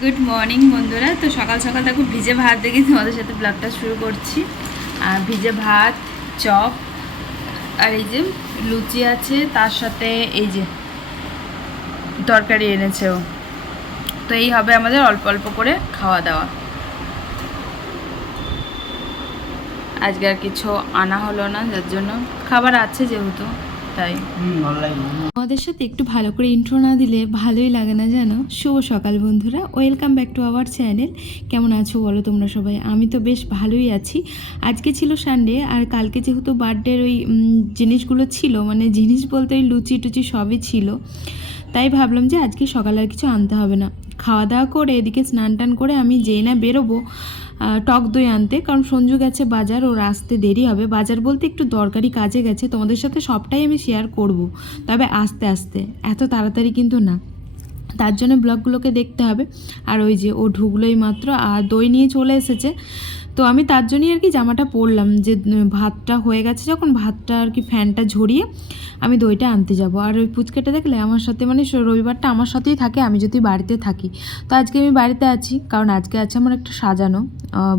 Good morning বন্ধুরা। তো সকাল সকাল দেখো ভিজে ভাত দেখে তোমাদের সাথে ব্লগটা শুরু করছি। আর ভিজে ভাত, চপ আর এই যে লুচি আছে, তার সাথে এই যে তরকারি এনেছে ও। তো এই হবে আমাদের অল্প অল্প করে খাওয়া দাওয়া। আজকে আর কিছু আনা হলো না, যার জন্য খাবার আছে যেহেতু, তাই। আমাদের সাথে একটু ভালো করে ইন্ট্রো না দিলে ভালোই লাগে না জানো। শুভ সকাল বন্ধুরা, welcome back to our channel. কেমন আছো বলো তোমরা সবাই? আমি তো বেশ ভালোই আছি। আজকে ছিল সানডে, আর কালকে যেহেতু বার্থডের ওই জিনিসগুলো ছিল, মানে জিনিস বলতে ওই লুচি টুচি সবই ছিল, তাই ভাবলাম যে আজকে সকালে আর কিছু আনতে হবে না। খাওয়া দাওয়া করে এদিকে স্নান টান করে আমি যেই না বেরোবো টক দই আনতে, কারণ সঞ্জু গেছে বাজার, ওর আসতে দেরি হবে। বাজার বলতে একটু দরকারি কাজে গেছে, তোমাদের সাথে সবটাই আমি শেয়ার করব, তবে আস্তে আস্তে, এত তাড়াতাড়ি কিন্তু না। তার জন্য ব্লগগুলোকে দেখতে হবে। আর ওই যে ও ঢুকলোই মাত্র আর দই নিয়ে চলে এসেছে। তো আমি তার জন্যই আর কি জামাটা পরলাম, যে ভাতটা হয়ে গেছে যখন, ভাতটা আর কি ফ্যানটা ঝরিয়ে আমি দইটা আনতে যাব। আর ওই পুচকেটা দেখলে আমার সাথে, মানে রবিবারটা আমার সাথেই থাকে আমি যদি বাড়িতে থাকি। তো আজকে আমি বাড়িতে আছি, কারণ আজকে আছে আমার একটা সাজানো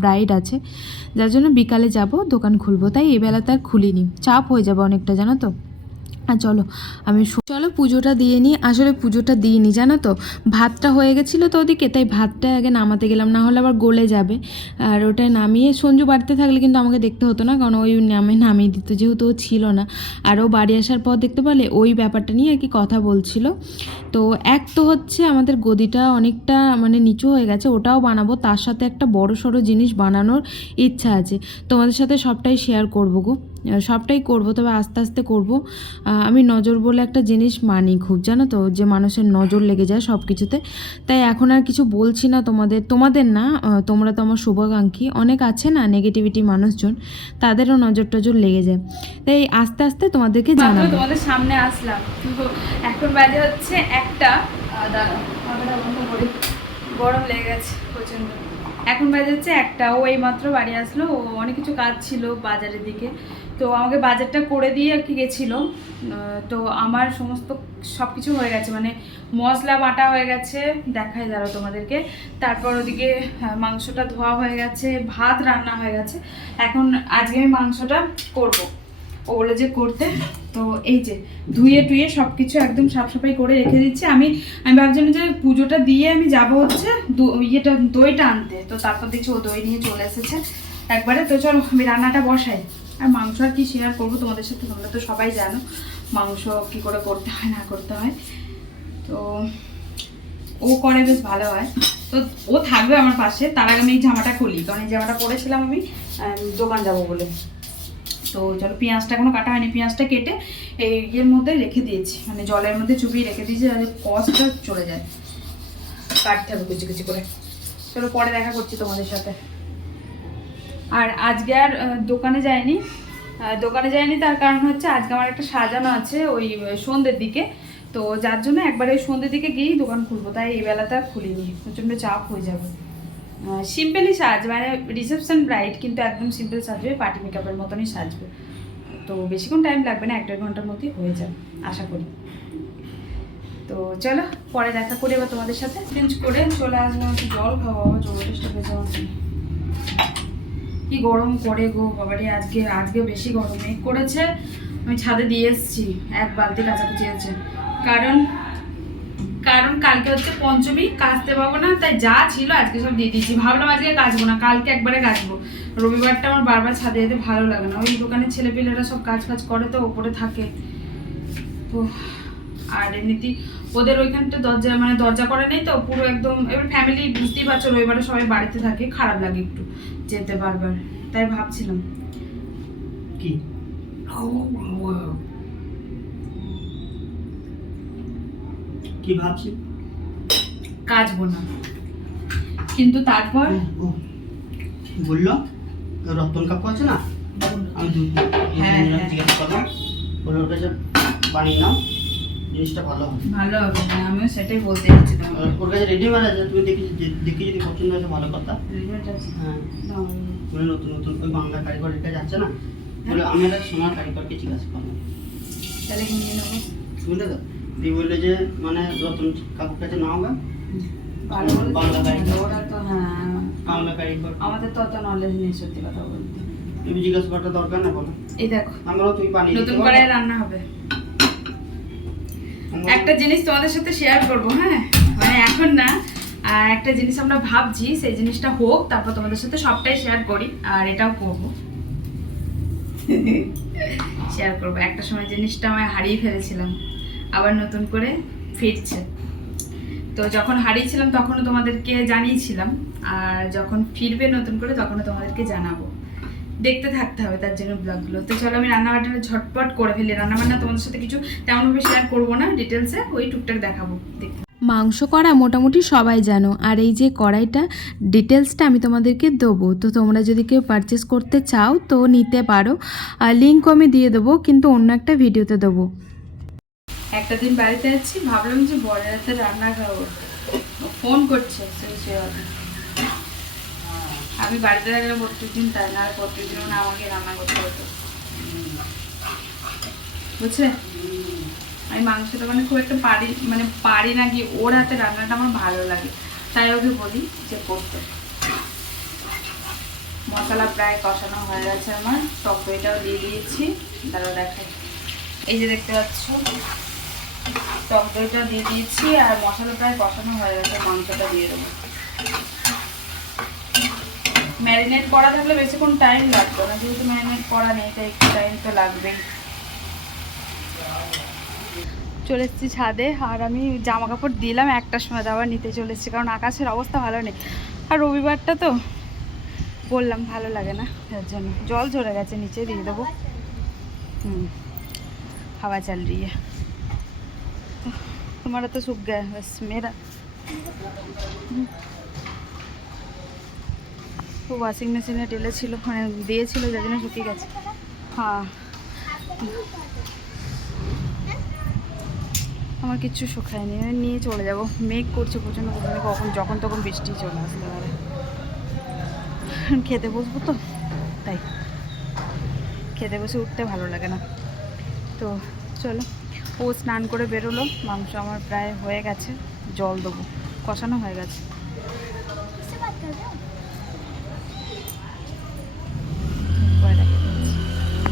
ব্রাইড আছে, যার জন্য বিকালে যাব, দোকান খুলবো, তাই এই বেলাতে আর খুলিনি, চাপ হয়ে যাবে অনেকটা জানো তো। আর চলো চলো পুজোটা দিয়ে নিই। আসলে পুজোটা দিইনি জানো তো, ভাতটা হয়ে গেছিলো তো ওদিকে, তাই ভাতটা আগে নামাতে গেলাম, না হলে আবার গলে যাবে। আর ওটাই নামিয়ে সঞ্জু বাড়িতে থাকলে কিন্তু আমাকে দেখতে হতো না, কারণ ওই নামিয়ে দিত, যেহেতু ও ছিল না। আর ও বাড়ি আসার পর দেখতে পারলে ওই ব্যাপারটা নিয়ে আর কি কথা বলছিল। তো এক তো হচ্ছে আমাদের গদিটা অনেকটা মানে নিচু হয়ে গেছে, ওটাও বানাবো, তার সাথে একটা বড় সড়ো জিনিস বানানোর ইচ্ছা আছে। তোমাদের সাথে সবটাই শেয়ার করবো গো, সবটাই করব, তবে আস্তে আস্তে করব। আমি নজর বলে একটা জিনিস মানি খুব, জানো তো, যে মানুষের নজর লেগে যায় সব কিছুতে। তাই এখন আর কিছু বলছি না তোমাদের না, তোমরা তো আমার শুভাকাঙ্ক্ষী, অনেক আছে না নেগেটিভিটি মানুষজন, তাদেরও নজর টজর লেগে যায়। তাই আস্তে আস্তে তোমাদেরকে জানাবো। তোমাদের সামনে আসলাম, কিন্তু এখন বাজে হচ্ছে একটা, গরম লেগে গেছে প্রচণ্ড। এখন বাজে হচ্ছে একটা, ও এইমাত্র বাড়ি আসলো, ও অনেক কিছু কাজ ছিল বাজারের দিকে, তো আমাকে বাজারটা করে দিয়ে আর কি গেছিলো। তো আমার সমস্ত সব কিছু হয়ে গেছে, মানে মশলা বাটা হয়ে গেছে, দেখাই দাঁড়াও তোমাদেরকে। তারপর ওদিকে মাংসটা ধোয়া হয়ে গেছে, ভাত রান্না হয়ে গেছে। এখন আজকে আমি মাংসটা করবো, ও বলে যে করতে। তো এই যে ধুয়ে টুয়ে সব কিছু একদম সাফসাফাই করে রেখে দিচ্ছি। আমি ভাবছিলাম যে পুজোটা দিয়ে আমি যাব হচ্ছে দইটা আনতে, তো তারপর দেখছি ও দই নিয়ে চলে এসেছে একবারে। তো চলো আমি রান্নাটা বসাই। আর মাংস আর কি শেয়ার করবো তোমাদের সাথে, তোমরা তো সবাই জানো মাংস কি করে করতে হয় না করতে হয়। তো ও করে বেশ ভালো হয়, তো ও থাকবে আমার পাশে। তার আগে আমি এই জামাটা খুলি, কারণ এই জামাটা পরেছিলাম আমি দোকান যাব বলে। তো চলো, পেঁয়াজটা এখনো কাটা হয়নি, পেঁয়াজটা কেটে এই ইয়ের মধ্যে রেখে দিয়েছি, মানে জলের মধ্যে চুপিয়ে রেখে দিয়েছি, যাতে কষটা চলে যায়। কাটতে হবে কুচি কুচি করে। চলো পরে দেখা করছি তোমাদের সাথে। আর আজকে আর দোকানে যাইনি, তার কারণ হচ্ছে আজকে আমার একটা সাজানো আছে ওই সন্ধ্যের দিকে, তো যার জন্য একবারে ওই সন্ধ্যের দিকে গিয়েই দোকান খুলবো, তাই এই বেলাটা খুলিনি, প্রচণ্ড চাপ হয়ে যাবে। সিম্পলই সাজ, মানে রিসেপশন ব্রাইড, কিন্তু একদম সিম্পল সাজবে, পার্টি মেকআপের মতনই সাজবে। তো বেশিক্ষণ টাইম লাগবে না, 1-1.5 ঘন্টার মধ্যেই হয়ে যাবে আশা করি। তো চলো পরে দেখা করি এবার তোমাদের সাথে। চেঞ্জ করে চলে আসবো, একটু জল খাওয়া, জলটা ভেজা কি গরম করে গো বাবারে। আজকে বেশি গরম মেঘ করেছে। আমি ছাদে দিয়ে এসেছি, 1 বালতি কাচাকুচি আছে, কারণ কালকে হচ্ছে পঞ্চমী, কাচতে পাবো না, তাই যা ছিল আজকে সব দিয়ে দিয়েছি। ভাবলাম আজকে কাচবো না, কালকে একবারে কাচবো। রবিবারটা আমার বারবার ছাদে যেতে ভালো লাগে না, ওই দোকানের ছেলেপিলেরা সব কাজ করে তো ওপরে থাকে তো। আর এমনিতেই ওদের ওইখানটা দরজা করে নেই তো পুরো একদম, এবার ফ্যামিলি বুঝতেই পারছো, রবিবারে সবাই বাড়িতে থাকে, খারাপ লাগে একটু যেতে বারবার, তাই ভাবছিলাম কি কি ভাবছি, কাচবো না, কিন্তু তারপর বললো রতন কাকু আছে না, আমি জিজ্ঞাসা করলাম, বললো ওর কাছে বানিয়ে নাও, জিনিসটা ভালো হবে। হ্যাঁ, আমিও সেটাই বলতে যাচ্ছি। ওর কাছে রেডিমেড আছে, তুমি দেখি যদি পছন্দ হয় ভালো কথা। হ্যাঁ, বলে নতুন নতুন ওই বাংলা কারিগরের কাছে যাচ্ছে না, বলে আমি একটা সোনার কারিগরকে জিজ্ঞাসা করলাম, তাহলে নিয়ে নেবো। বুঝলে তো? দিয়ে বললে যে মানে রতন কাকুর কাছে নাও গা, ভালো বলে বাংলা গাড়ি ওরা তো হ্যাঁ বাংলা গাড়ি কর। আমাদের তো অত নলেজ নেই সত্যি কথা বলতে। তুমি জিজ্ঞাসা করাটা দরকার না বলো। এই দেখো আমরাও তুমি পানি নতুন করে রান্না হবে। একটা জিনিস তোমাদের সাথে শেয়ার করব, হ্যাঁ মানে এখন না, একটা জিনিস আমরা ভাবছি সেই জিনিসটা হোক, তারপর তোমাদের সাথে সবটাই শেয়ার করি। আর এটাও করব, শেয়ার করব। একটা সময় জিনিসটা আমি হারিয়ে ফেলেছিলাম, আবার নতুন করে ফিরছে। তো যখন হারিয়েছিলাম তখনও তোমাদেরকে জানিয়েছিলাম, আর যখন ফিরবে নতুন করে তখনও তোমাদেরকে জানাবো। দেখতে থাকতে হবে তার জন্য ব্লগগুলো। তো চলো আমি রান্নাবান্না ঝটপট করে ফেলি। রান্নাবান্না তোমাদের সাথে কিছু তেমনভাবে শেয়ার করবো না ডিটেলসে, ওই টুকটাক দেখাবো। দেখতে মাংস করা মোটামুটি সবাই জানো, আর এই যে কড়াইটা ডিটেলসটা আমি তোমাদেরকে দেবো। তো তোমরা যদি কেউ পারচেস করতে চাও তো নিতে পারো, আর লিঙ্কও আমি দিয়ে দেবো, কিন্তু অন্য একটা ভিডিওতে দেবো। একটা দিন বাড়িতে আছি, ভাবলাম যে বড় রাতে রান্না খাবো, ফোন করছে আমি বাড়িতে থাকলে প্রত্যেকদিন তাই না, আর প্রত্যেকদিনও না আমাকে রান্না করতে হতো, বুঝছে। আমি মাংসটা মানে খুব একটা পারি না কি, ওর হাতে রান্নাটা আমার ভালো লাগে, তাই ওকে বলি যে করতে। মশলা প্রায় কষানো হয়ে গেছে আমার, টক দইটাও দিয়ে দিয়েছি, দাঁড়াও দেখাই। এই যে দেখতে পাচ্ছ টক দইটা দিয়ে দিয়েছি, আর মশলা প্রায় কষানো হয়ে গেছে, মাংসটা দিয়ে দেবো। ম্যারিনেট করা থাকলে বেশিক্ষণ টাইম লাগতো না, যেহেতু ম্যারিনেট করা নেই তাই একটু টাইম তো লাগবেই। চলে এসেছি ছাদে, আর আমি জামা কাপড় দিলাম 1টার সময়, আবার নিতে চলে এসেছি, কারণ আকাশের অবস্থা ভালো নেই। আর রবিবারটা তো বললাম ভালো লাগে না, তার জন্য জল ঝরে গেছে, নিচে দিয়ে দেবো। হাওয়া চল रही है, तुम्हारा तो सूख गया बस मेरा। वो ওয়াশিং মেশিনে ঢেলেছিল, মানে দিয়েছিল, যার জন্য শুকিয়ে গেছে। হ্যাঁ আমার কিচ্ছু শুকায়নি, আমি নিয়ে চলে যাব। মেঘ করছে প্রচণ্ড, কখন যখন তখন বৃষ্টি চলে আসতে পারে। খেতে বসবো তো, তাই খেতে বসে উঠতে ভালো লাগে না। তো চলো, ও স্নান করে বেরোলো, মাংস আমার প্রায় হয়ে গেছে, জল দেবো, কষানো হয়ে গেছে।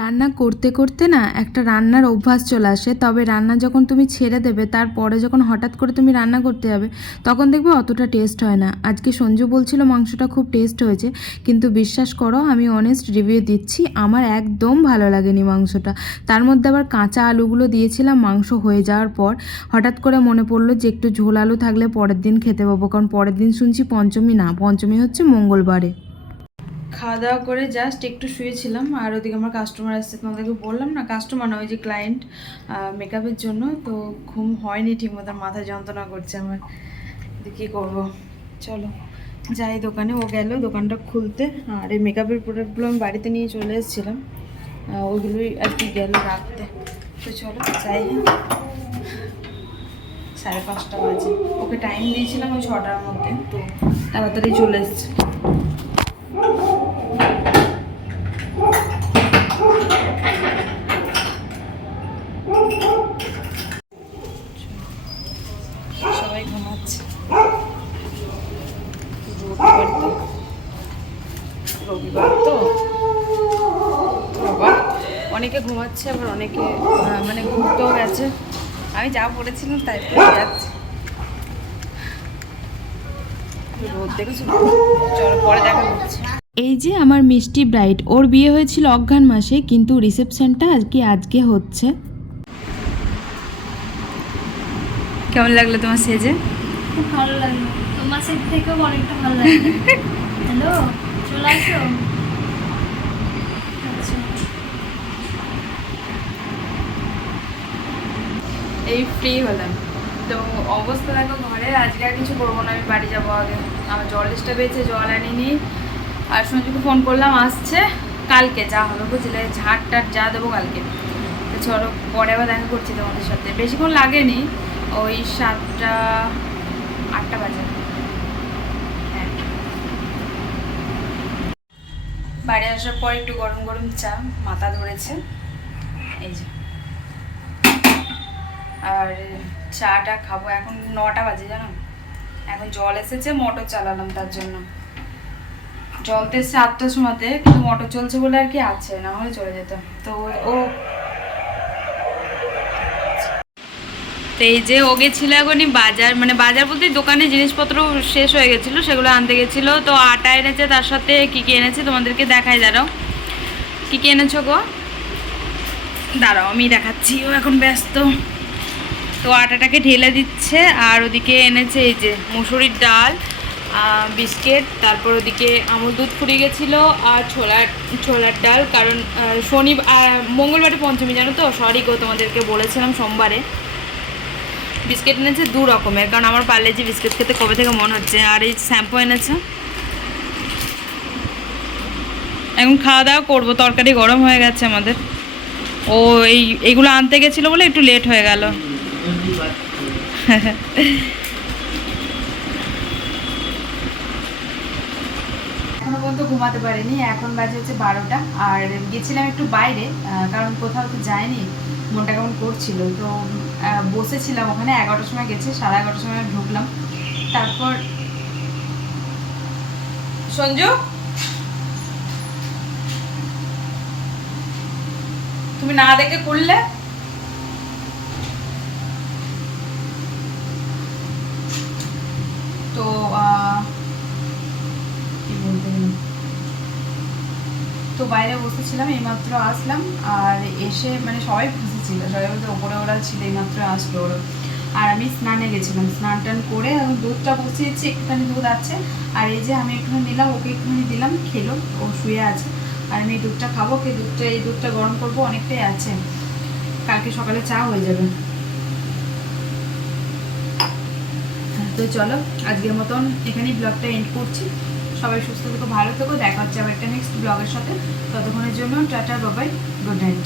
রান্না করতে করতে না একটা রান্নার অভ্যাস চলে আসে, তবে রান্না যখন তুমি ছেড়ে দেবে, তারপরে যখন হঠাৎ করে তুমি রান্না করতে যাবে, তখন দেখবে অতটা টেস্ট হয় না। আজকে সঞ্জু বলছিল মাংসটা খুব টেস্ট হয়েছে, কিন্তু বিশ্বাস করো আমি অনেস্ট রিভিউ দিচ্ছি, আমার একদম ভালো লাগেনি মাংসটা। তার মধ্যে আবার কাঁচা আলুগুলো দিয়েছিলাম মাংস হয়ে যাওয়ার পর, হঠাৎ করে মনে পড়লো যে একটু ঝোল আলু থাকলে পরের দিন খেতে পাবো, কারণ পরের দিন শুনছি পঞ্চমী, না পঞ্চমী হচ্ছে মঙ্গলবারে। খাওয়া দাওয়া করে জাস্ট একটু শুয়েছিলাম, আর ওদিকে আমার কাস্টমার আসছে, তোমাদেরকে বললাম না, কাস্টমার না, ওই যে ক্লায়েন্ট মেকআপের জন্য। তো ঘুম হয়নি ঠিক মতো, মাথা যন্ত্রণা করছে আমার, কী করবো। চলো যাই দোকানে, ও গেল দোকানটা খুলতে, আর এই মেকআপের প্রোডাক্টগুলো আমি বাড়িতে নিয়ে চলে এসেছিলাম, ওইগুলোই আর কি গেল রাখতে। তো চলো যাই, 5:30 বাজে, ওকে টাইম দিয়েছিলাম ওই 6টার মধ্যে, তো তাড়াতাড়ি চলে এসছে। সবাই ঘুমাচ্ছে, রবিবার তো বাবা, অনেকে ঘুমাচ্ছে, আবার অনেকে মানে ঘুরতেও গেছে। আমি যা পড়েছিলাম তাই পরে যাচ্ছি, রোদ দেখেছো, চলো পরে দেখা করছি। এই যে আমার মিষ্টি ব্রাইট, ওর বিয়ে হয়েছিল অঘ্রাণ মাসে, কিন্তু রিসেপশনটা আজকে হচ্ছে। কেমন লাগলো তোমার সেজে? খুব ভালো লাগলো, তোমার সেট থেকেও অনেকটা ভালো লাগলো। হ্যালো, চলে আসো। আচ্ছা, এই ফ্রি হলাম, তো অবস্থা দেখো ঘরে। আজকে আর কিছু করবো না, আমি বাড়ি যাবো আগে, আমার জল ডিস্টার্ব হয়েছে, জল আনিনি। আর সঞ্জুকে ফোন করলাম, আসছে কালকে যা হবে বুঝলে, ঝাঁট টাট যা দেবো কালকে। তো চলো পরে আবার দেখা করছি তোমাদের সাথে, বেশিক্ষণ লাগেনি, ওই 7টা-8টা বাজে। হ্যাঁ, বাড়ি আসার পর একটু গরম গরম চা, মাথা ধরেছে এই যে, আর চাটা খাবো। এখন 9টা বাজে জানো, এখন জল এসেছে, মোটর চালালাম তার জন্য। জল তো এসছে 8টার সময়তে, কিন্তু মোটর চলছে বলে আর কি আছে, না হলে চলে যেত। তো ও তো এই যে ও গেছিলো এখনই বাজার, মানে বাজার বলতে দোকানে জিনিসপত্র শেষ হয়ে গেছিলো, সেগুলো আনতে গেছিলো। তো আটা এনেছে, তার সাথে কী কী এনেছে তোমাদেরকে দেখাই। দাঁড়াও, কী কী এনেছো গো? দাঁড়াও আমি দেখাচ্ছি, ও এখন ব্যস্ত। তো আটাটাকে ঢেলে দিচ্ছে, আর ওদিকে এনেছে এই যে মুসুরির ডাল, বিস্কিট, তারপর ওদিকে আমুল দুধ ফুরিয়ে গেছিলো, আর ছোলার ডাল। কারণ মঙ্গলবারে পঞ্চমী, জানো তো, সরি গো, তোমাদেরকে বলেছিলাম সোমবারে। বিস্কিট এনেছে 2 রকমের, কারণ আমার পার্লেজি বিস্কিট খেতে কবে থেকে মন হচ্ছে। আর এই শ্যাম্পু এনেছে। এখন খাওয়া দাওয়া করবো, তরকারি গরম হয়ে গেছে আমাদের। ও এইগুলো আনতে গেছিলো বলে একটু লেট হয়ে গেল। এখনো পর্যন্ত ঘুমাতে পারিনি, এখন বাজে হচ্ছে 12টা। আর গেছিলাম একটু বাইরে, কারণ কোথাও তো যায়নি, মনটা কেমন করছিল। তো বসেছিলাম ওখানে, 11টার সময় গেছে, 11:30টার সময় ঢুকলাম। তারপর সঞ্জু, তুমি না দেখে করলে। তো কি বলতে গেলাম, তো বাইরে বসেছিলাম, এইমাত্র আসলাম। আর এসে মানে সবাই খুশি ছিল, সবাই বলতে ওপরে ওরা ছিল, এইমাত্র আসলো ওরা। আর আমি স্নানে গেছিলাম, স্নান টান করে এখন দুধটা বসিয়েছি, একটুখানি দুধ আছে। আর এই যে আমি একটুখানি দিলাম, ওকে একটুখানি দিলাম, খেলো, ও শুয়ে আছে। আর আমি এই দুধটা খাবো, এই দুধটা গরম করবো, অনেকটাই আছে, কালকে সকালে চা হয়ে যাবে। তো চলো আজকের মতন এখানেই ব্লগটা এন্ড করছি। সবাই সুস্থ থেকো, ভালো থেকো, দেখা হচ্ছে আবার একটা নেক্সট ব্লগের সাথে। ততক্ষণের জন্য টাটা, বাবাই, গুড নাইট।